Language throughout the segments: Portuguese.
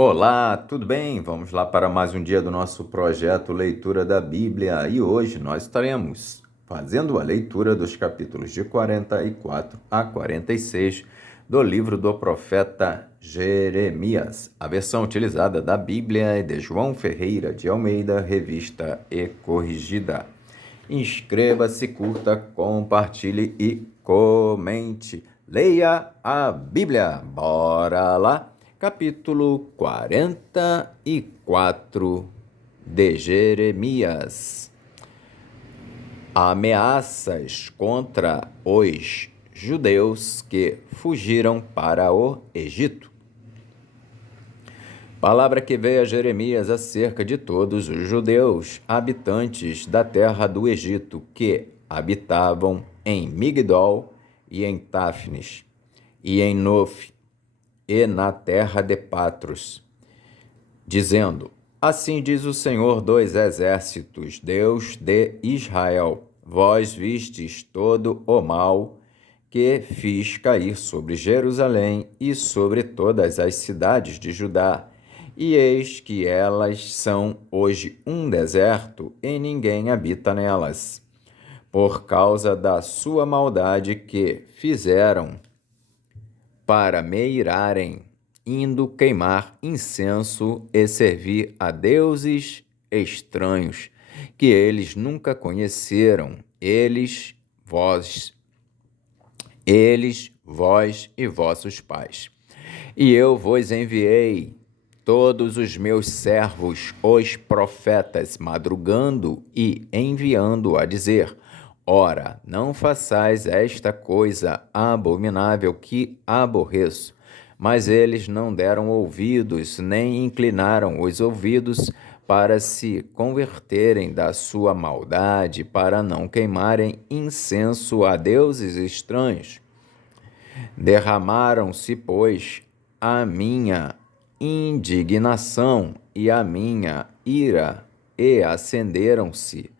Olá, tudo bem? Vamos lá para mais um dia do nosso projeto Leitura da Bíblia e hoje nós estaremos fazendo a leitura dos capítulos de 44 a 46 do livro do profeta Jeremias. A versão utilizada da Bíblia é de João Ferreira de Almeida, revista e corrigida. Inscreva-se, curta, compartilhe e comente. Leia a Bíblia. Bora lá! Capítulo 44 de Jeremias. Ameaças contra os judeus que fugiram para o Egito. Palavra que veio a Jeremias acerca de todos os judeus habitantes da terra do Egito que habitavam em Migdol e em Táfnis e em Nof e na terra de Patros, dizendo: Assim diz o Senhor dos exércitos, Deus de Israel: Vós vistes todo o mal que fiz cair sobre Jerusalém e sobre todas as cidades de Judá, e eis que elas são hoje um deserto e ninguém habita nelas, por causa da sua maldade que fizeram para me irarem, indo queimar incenso e servir a deuses estranhos, que eles nunca conheceram, vós e vossos pais. E eu vos enviei todos os meus servos, os profetas, madrugando e enviando a dizer: Ora, não façais esta coisa abominável que aborreço. Mas eles não deram ouvidos, nem inclinaram os ouvidos para se converterem da sua maldade, para não queimarem incenso a deuses estranhos. Derramaram-se, pois, a minha indignação e a minha ira, e acenderam-se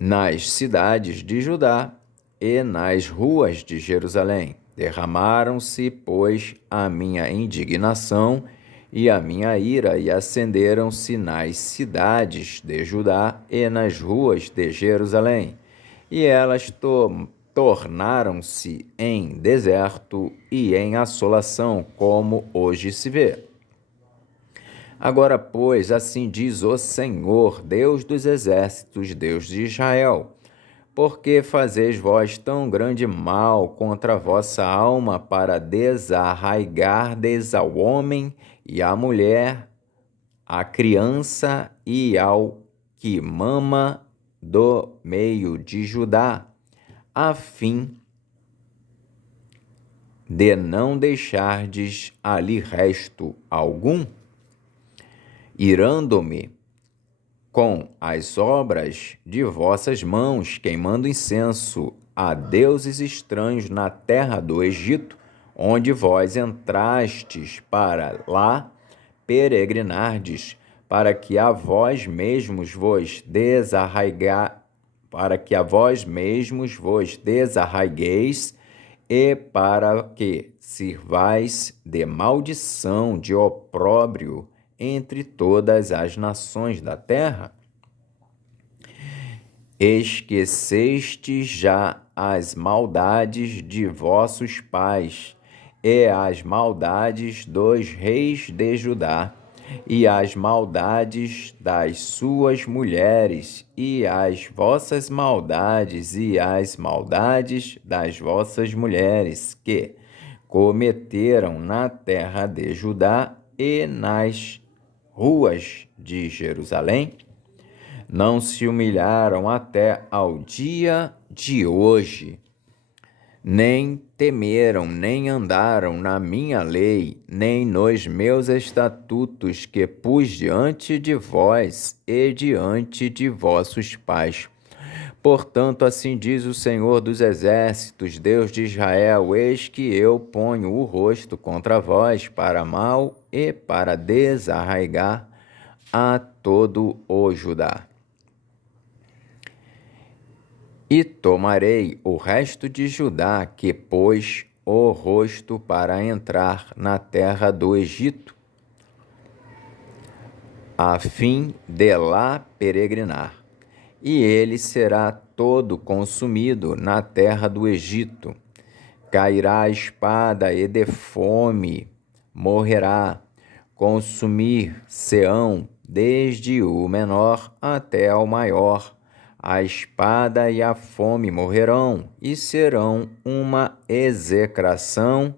nas cidades de Judá e nas ruas de Jerusalém. Derramaram-se, pois, a minha indignação e a minha ira, e acenderam-se nas cidades de Judá e nas ruas de Jerusalém. E elas tornaram-se em deserto e em assolação, como hoje se vê. Agora, pois, assim diz o Senhor, Deus dos exércitos, Deus de Israel: Por que fazeis vós tão grande mal contra a vossa alma para desarraigardes ao homem e à mulher, à criança e ao que mama do meio de Judá, a fim de não deixardes ali resto algum? Irando-me com as obras de vossas mãos, queimando incenso a deuses estranhos na terra do Egito, onde vós entrastes para lá peregrinardes, para que a vós mesmos vos desarraigueis e para que sirvais de maldição, de opróbrio entre todas as nações da terra? Esquecestes já as maldades de vossos pais e as maldades dos reis de Judá, e as maldades das suas mulheres, e as vossas maldades e as maldades das vossas mulheres, que cometeram na terra de Judá e nas ruas de Jerusalém? Não se humilharam até ao dia de hoje, nem temeram, nem andaram na minha lei, nem nos meus estatutos que pus diante de vós e diante de vossos pais. Portanto, assim diz o Senhor dos exércitos, Deus de Israel: Eis que eu ponho o rosto contra vós para mal e para desarraigar a todo o Judá. E tomarei o resto de Judá, que pôs o rosto para entrar na terra do Egito, a fim de lá peregrinar. E ele será todo consumido na terra do Egito. Cairá a espada e de fome morrerá, consumir-se-ão desde o menor até ao maior. A espada e a fome morrerão, e serão uma execração,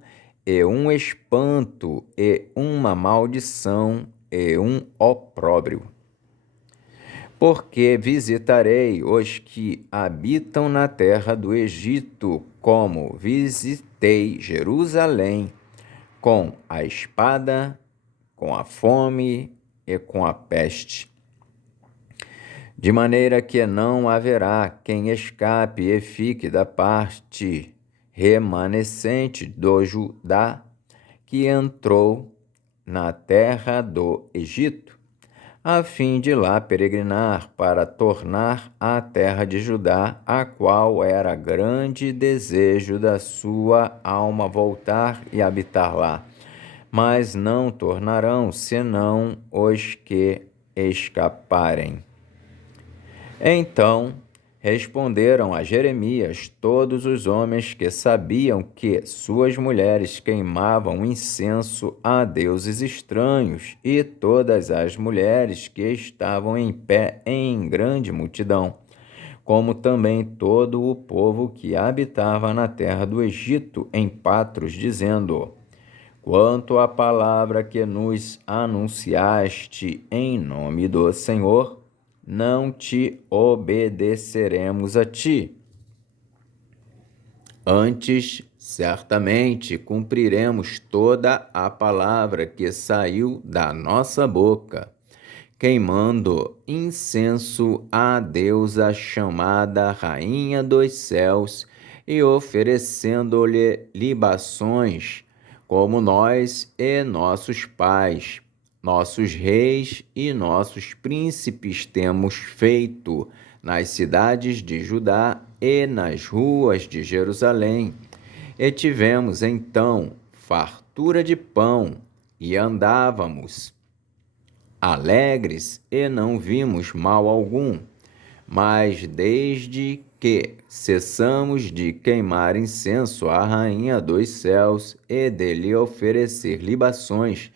e um espanto, e uma maldição, e um opróbrio. Porque visitarei os que habitam na terra do Egito, como visitei Jerusalém, com a espada, com a fome e com a peste. De maneira que não haverá quem escape e fique da parte remanescente do Judá, que entrou na terra do Egito, a fim de lá peregrinar para tornar à terra de Judá, a qual era grande desejo da sua alma voltar e habitar lá. Mas não tornarão, senão os que escaparem. Então responderam a Jeremias todos os homens que sabiam que suas mulheres queimavam incenso a deuses estranhos, e todas as mulheres que estavam em pé em grande multidão, como também todo o povo que habitava na terra do Egito em Patros, dizendo: quanto à palavra que nos anunciaste em nome do Senhor, não te obedeceremos a ti. Antes, certamente, cumpriremos toda a palavra que saiu da nossa boca, queimando incenso à deusa chamada Rainha dos Céus e oferecendo-lhe libações, como nós e nossos pais, nossos reis e nossos príncipes temos feito nas cidades de Judá e nas ruas de Jerusalém. E tivemos então fartura de pão e andávamos alegres e não vimos mal algum. Mas desde que cessamos de queimar incenso à Rainha dos Céus e de lhe oferecer libações,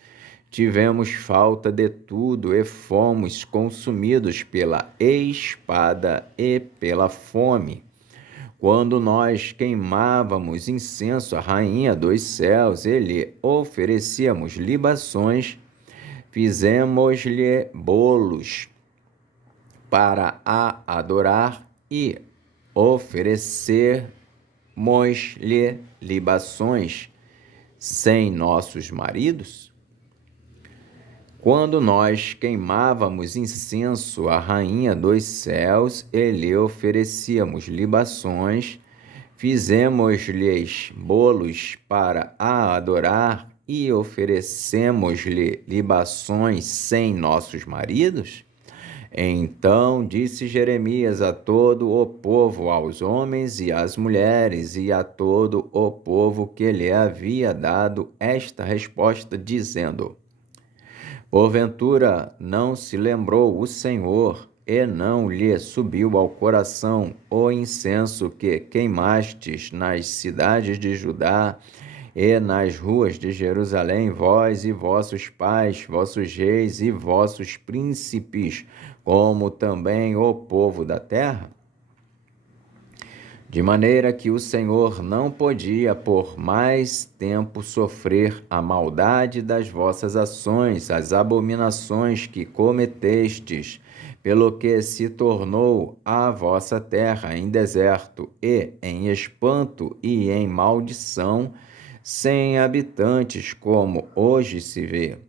tivemos falta de tudo e fomos consumidos pela espada e pela fome. Quando nós queimávamos incenso à Rainha dos Céus e lhe oferecíamos libações, fizemos-lhe bolos para a adorar e oferecermos-lhe libações sem nossos maridos? Quando nós queimávamos incenso à Rainha dos Céus e lhe oferecíamos libações, fizemos-lhes bolos para a adorar e oferecemos-lhe libações sem nossos maridos? Então disse Jeremias a todo o povo, aos homens e às mulheres, e a todo o povo que lhe havia dado esta resposta, dizendo: porventura não se lembrou o Senhor, e não lhe subiu ao coração o incenso que queimastes nas cidades de Judá e nas ruas de Jerusalém, vós e vossos pais, vossos reis e vossos príncipes, como também o povo da terra? De maneira que o Senhor não podia por mais tempo sofrer a maldade das vossas ações, as abominações que cometestes, pelo que se tornou a vossa terra em deserto e em espanto e em maldição, sem habitantes, como hoje se vê.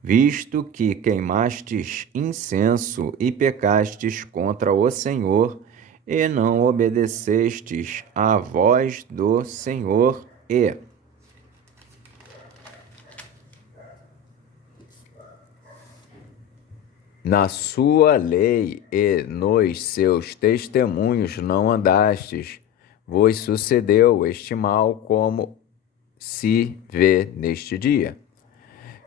Visto que queimastes incenso e pecastes contra o Senhor, e não obedecestes à voz do Senhor, e na sua lei e nos seus testemunhos não andastes, vos sucedeu este mal, como se vê neste dia.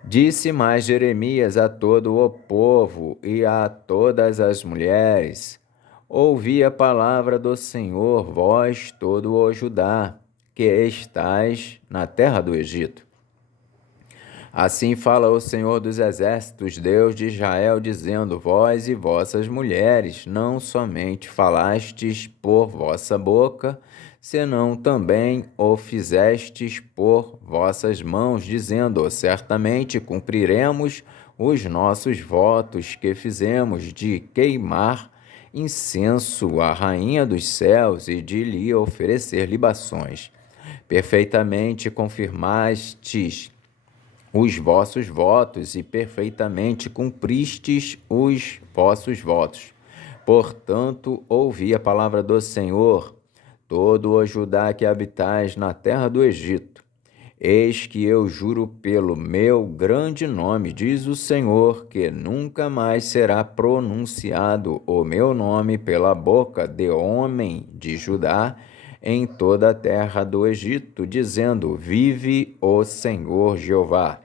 Disse mais Jeremias a todo o povo e a todas as mulheres: Ouvi a palavra do Senhor, vós todo o Judá, que estais na terra do Egito. Assim fala o Senhor dos Exércitos, Deus de Israel, dizendo: Vós e vossas mulheres não somente falastes por vossa boca, senão também o fizestes por vossas mãos, dizendo: Certamente cumpriremos os nossos votos que fizemos de queimar incenso à rainha dos céus e de lhe oferecer libações. Perfeitamente confirmastes os vossos votos e perfeitamente cumpristes os vossos votos. Portanto, ouvi a palavra do Senhor, todo o Judá que habitais na terra do Egito. Eis que eu juro pelo meu grande nome, diz o Senhor, que nunca mais será pronunciado o meu nome pela boca de homem de Judá em toda a terra do Egito, dizendo: Vive o Senhor Jeová.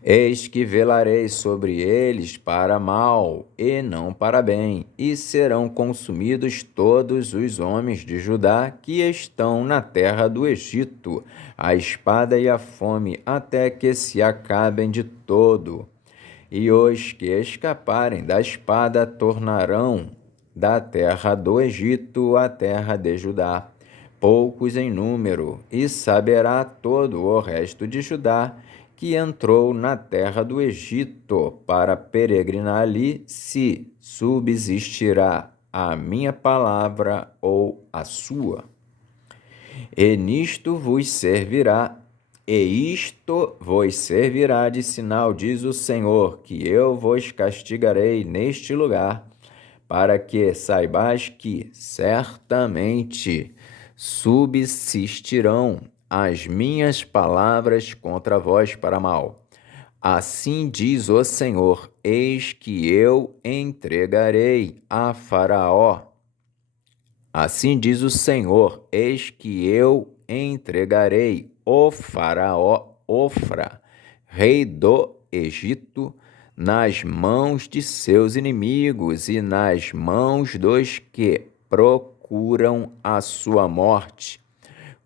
Eis que velarei sobre eles para mal e não para bem, e serão consumidos todos os homens de Judá que estão na terra do Egito, a espada e a fome, até que se acabem de todo. E os que escaparem da espada tornarão da terra do Egito à terra de Judá, poucos em número, e saberá todo o resto de Judá que entrou na terra do Egito para peregrinar ali, se subsistirá a minha palavra ou a sua. E nisto vos servirá, e isto vos servirá de sinal, diz o Senhor, que eu vos castigarei neste lugar, para que saibais que certamente subsistirão as minhas palavras contra vós para mal. Assim diz o Senhor: eis que eu entregarei a Faraó. Assim diz o Senhor: eis que eu entregarei o Faraó Ofra, rei do Egito, nas mãos de seus inimigos e nas mãos dos que procuram a sua morte,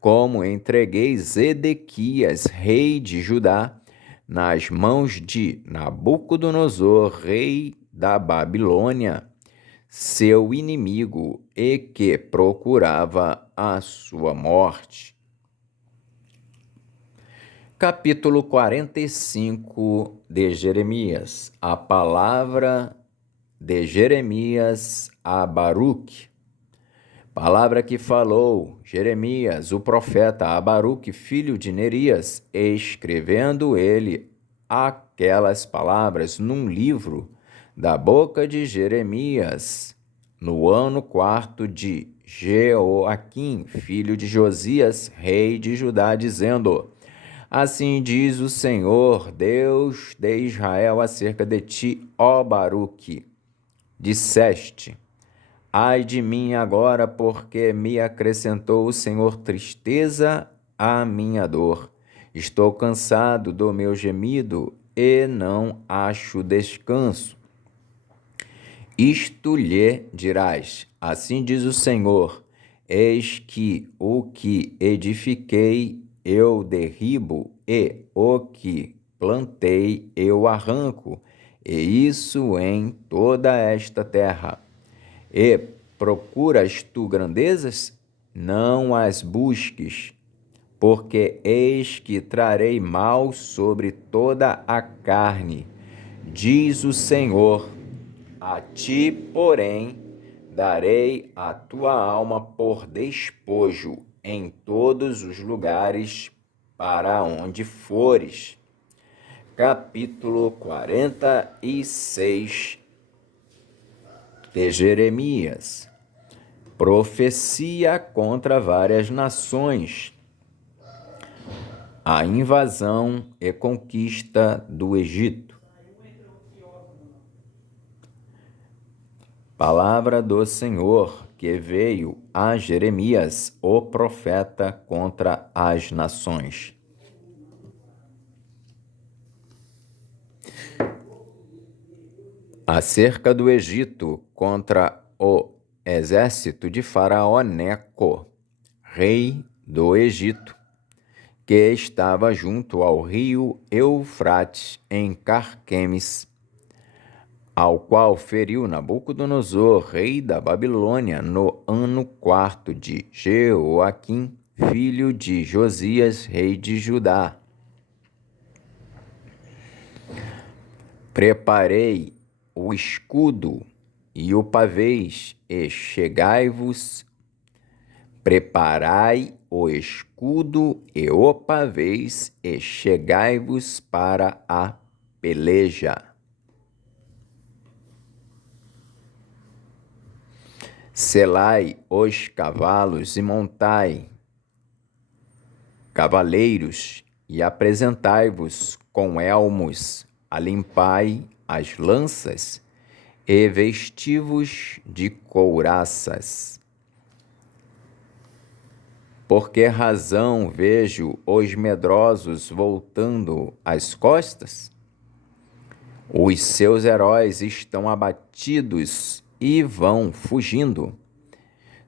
como entreguei Zedequias, rei de Judá, nas mãos de Nabucodonosor, rei da Babilônia, seu inimigo, e que procurava a sua morte. Capítulo 45 de Jeremias. A palavra de Jeremias a Baruque. Palavra que falou Jeremias, o profeta, a Baruque, filho de Nerias, escrevendo ele aquelas palavras num livro da boca de Jeremias, no ano 4 de Jeoaquim, filho de Josias, rei de Judá, dizendo: Assim diz o Senhor, Deus de Israel, acerca de ti, ó Baruque. Disseste: Ai de mim agora, porque me acrescentou o Senhor tristeza à minha dor. Estou cansado do meu gemido e não acho descanso. Isto lhe dirás: assim diz o Senhor, eis que o que edifiquei eu derribo, e o que plantei eu arranco, e isso em toda esta terra. E procuras tu grandezas? Não as busques, porque eis que trarei mal sobre toda a carne, diz o Senhor. A ti, porém, darei a tua alma por despojo em todos os lugares para onde fores. Capítulo 46 de Jeremias. Profecia contra várias nações. A invasão e conquista do Egito. Palavra do Senhor que veio a Jeremias, o profeta, contra as nações. Acerca do Egito contra o exército de Faraó Neco, rei do Egito, que estava junto ao rio Eufrates, em Carquemes, ao qual feriu Nabucodonosor, rei da Babilônia, no ano 4 de Jeoaquim, filho de Josias, rei de Judá. Preparei o escudo e o pavês, e chegai-vos. Preparai o escudo e o pavês, e chegai-vos para a peleja. Selai os cavalos e montai cavaleiros, e apresentai-vos com elmos, alimpai as lanças, e vesti-vos de couraças. Por que razão vejo os medrosos voltando as costas? Os seus heróis estão abatidos e vão fugindo,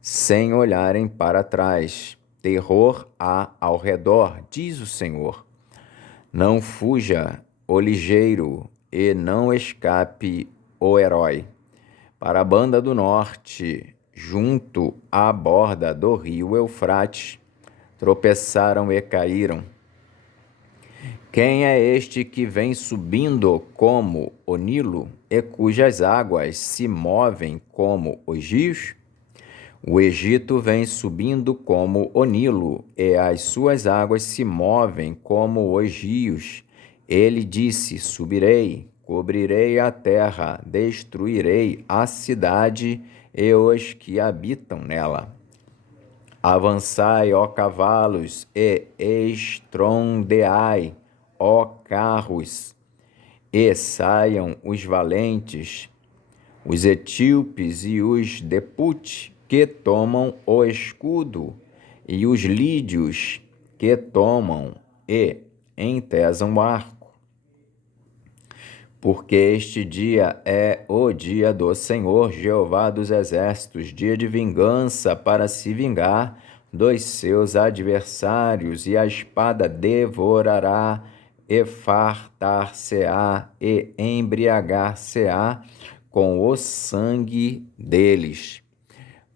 sem olharem para trás. Terror há ao redor, diz o Senhor. Não fuja o ligeiro, e não escape o herói. Para a banda do norte, junto à borda do rio Eufrates, tropeçaram e caíram. Quem é este que vem subindo como o Nilo, e cujas águas se movem como os rios? O Egito vem subindo como o Nilo, e as suas águas se movem como os rios. Ele disse: subirei, cobrirei a terra, destruirei a cidade e os que habitam nela. Avançai, ó cavalos, e estrondeai, ó carros, e saiam os valentes, os etíopes e os de Put, que tomam o escudo, e os lídios, que tomam e entesam o arco. Porque este dia é o dia do Senhor Jeová dos Exércitos, dia de vingança, para se vingar dos seus adversários, e a espada devorará e fartar-se-á e embriagar-se-á com o sangue deles.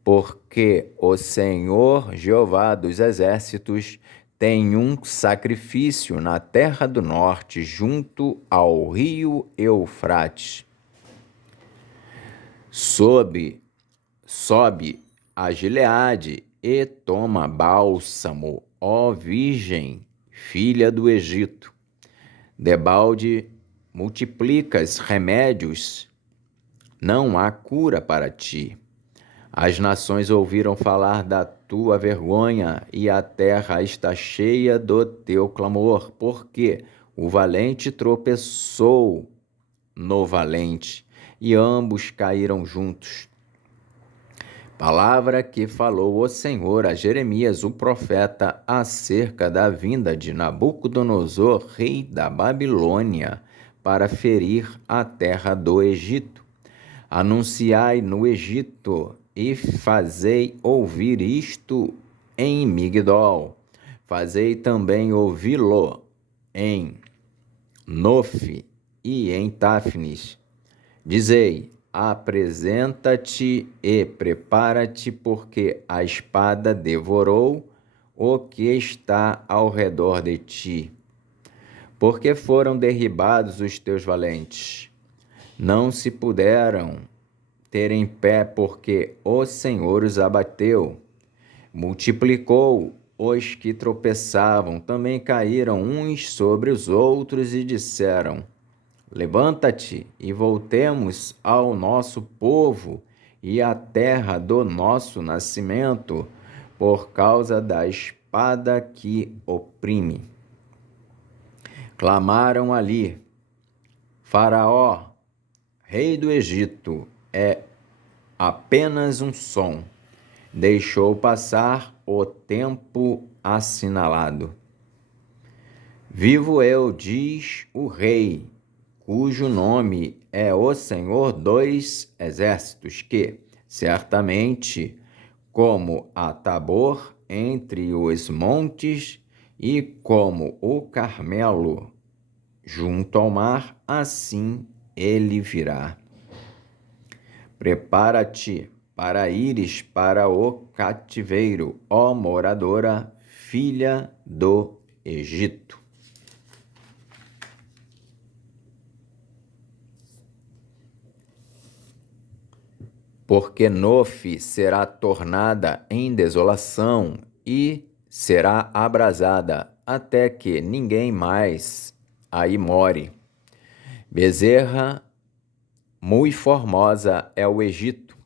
Porque o Senhor Jeová dos Exércitos tem um sacrifício na terra do norte, junto ao rio Eufrates. Sobe a Gileade e toma bálsamo, ó virgem, filha do Egito. Debalde multiplicas remédios, não há cura para ti. As nações ouviram falar da tua vergonha, e a terra está cheia do teu clamor, porque o valente tropeçou no valente, e ambos caíram juntos. Palavra que falou o Senhor a Jeremias, o profeta, acerca da vinda de Nabucodonosor, rei da Babilônia, para ferir a terra do Egito. Anunciai no Egito, e fazei ouvir isto em Migdol. Fazei também ouvi-lo em Nof e em Táfnis. Dizei: apresenta-te e prepara-te, porque a espada devorou o que está ao redor de ti. Porque foram derribados os teus valentes. Não se puderam ter em pé, porque o Senhor os abateu. Multiplicou os que tropeçavam, também caíram uns sobre os outros e disseram: levanta-te e voltemos ao nosso povo e à terra do nosso nascimento, por causa da espada que oprime. Clamaram ali: Faraó, rei do Egito, é apenas um som. Deixou passar o tempo assinalado. Vivo eu, diz o rei, cujo nome é o Senhor dos Exércitos, que, certamente, como a Tabor entre os montes e como o Carmelo junto ao mar, assim ele virá. Prepara-te para ires para o cativeiro, ó moradora, filha do Egito. Porque Nofe será tornada em desolação e será abrasada, até que ninguém mais aí more. Bezerra muito formosa é o Egito,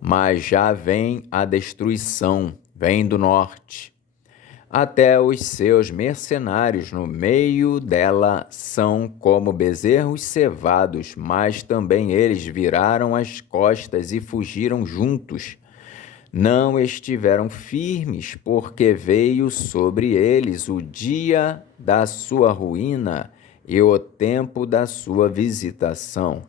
mas já vem a destruição, vem do norte. Até os seus mercenários no meio dela são como bezerros cevados, mas também eles viraram as costas e fugiram juntos. Não estiveram firmes, porque veio sobre eles o dia da sua ruína e o tempo da sua visitação.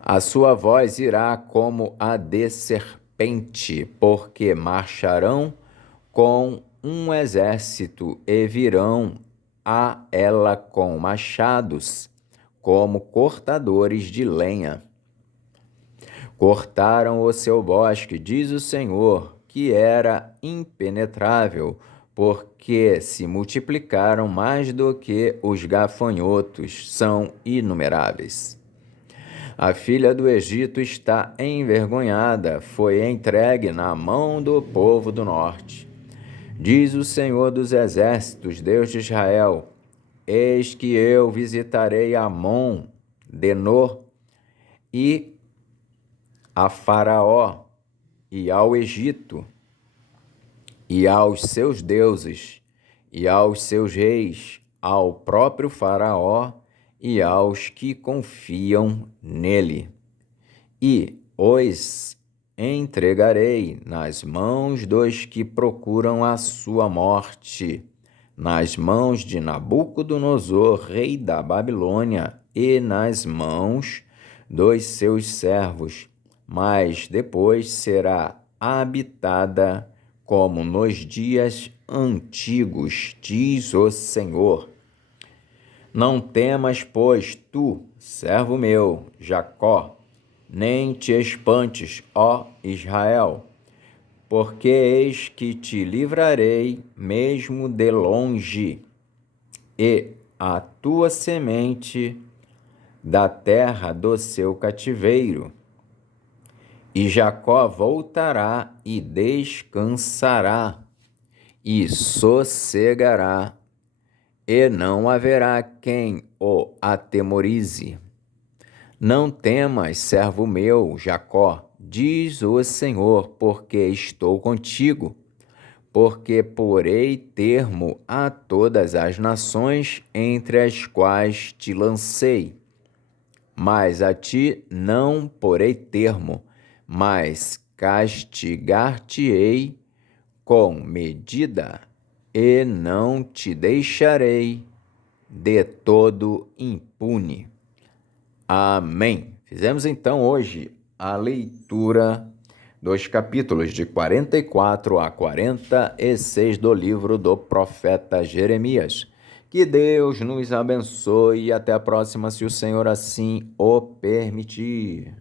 A sua voz irá como a de serpente, porque marcharão com um exército e virão a ela com machados, como cortadores de lenha. Cortaram o seu bosque, diz o Senhor, que era impenetrável, porque se multiplicaram mais do que os gafanhotos, são inumeráveis. A filha do Egito está envergonhada, foi entregue na mão do povo do norte. Diz o Senhor dos Exércitos, Deus de Israel: eis que eu visitarei Amon, Denor e a Faraó e ao Egito e aos seus deuses e aos seus reis, ao próprio Faraó e aos que confiam nele. E os entregarei nas mãos dos que procuram a sua morte, nas mãos de Nabucodonosor, rei da Babilônia, e nas mãos dos seus servos, mas depois será habitada como nos dias antigos, diz o Senhor. Não temas, pois, tu, servo meu, Jacó, nem te espantes, ó Israel, porque eis que te livrarei mesmo de longe, e a tua semente da terra do seu cativeiro. E Jacó voltará e descansará, e sossegará, e não haverá quem o atemorize. Não temas, servo meu, Jacó, diz o Senhor, porque estou contigo, porque porei termo a todas as nações entre as quais te lancei. Mas a ti não porei termo, mas castigar-te-ei com medida, e não te deixarei de todo impune. Amém. Fizemos então hoje a leitura dos capítulos de 44 a 46 do livro do profeta Jeremias. Que Deus nos abençoe e até a próxima, se o Senhor assim o permitir.